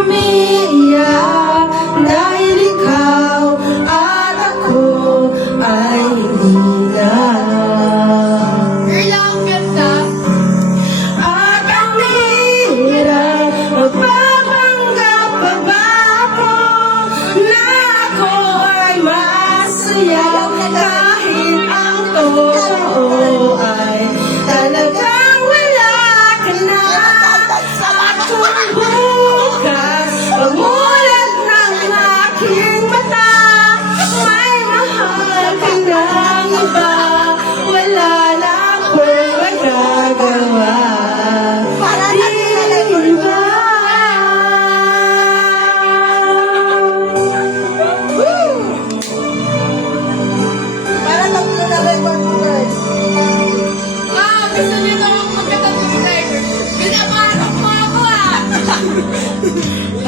umiiyak dahil ikaw at ako ay hindi na. Girl, ang ganda. At ang hirap, magpapanggap pa ba ako na ako ay masaya kahit ang totoo ay talagang wala ka na. At kung bukas pagmulat ng aking mata, may mahal ka ng iba, wala na akong magagawa. Di ba? Para mag-record first. Gusto niyo daw ako magkatapos. Binabarok mo ako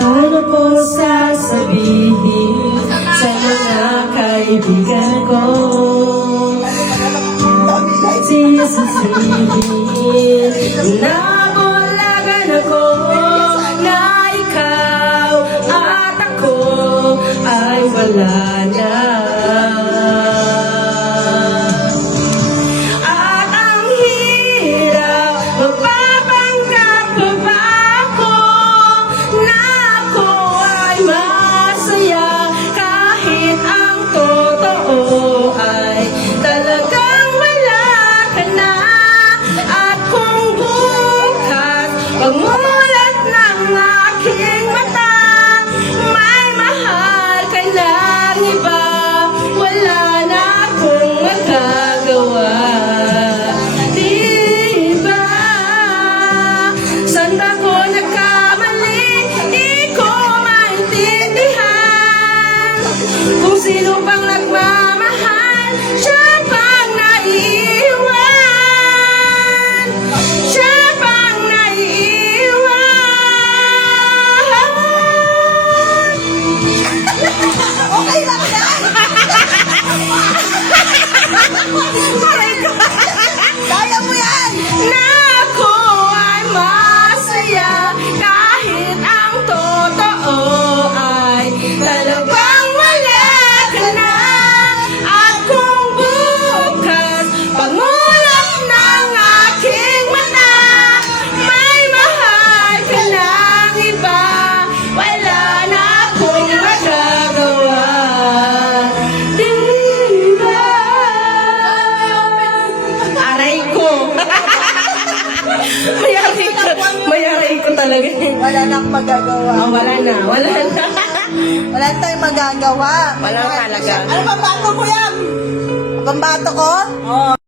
Ano ko sasabihin sa mga kaibigan ko? Sisisihin na bulagan ako na ikaw at ako ay wala na. At ang hirap, magpapanggap pa ba ako na ako ay masaya kahit ang totoo ay talagang wala ka na. At kung bukas pagmulat ng aking mata, may mahal ka ng iba, wala na akong magagawa. Di ba? Saan ba ko nagkamali? Di ko maintindihan. Kung sino pang nagmamahal, siya pang naiiwan. Siya pang naiiwan. Okay lang yan! Kaya mo yan! Na ako ay masaya kahit ang totoo ay talagang wala ka na. At kung bukas pagmulat ng aking mata, may mahal ka ng iba, wala na akong magagawa. Di ba? Aray ko! Mayaray ko talaga. Wala nang magagawa. Wala na. Wala tayong magagawa. Wala talaga. Ano pambato ko yan? Pambato ko? Oo.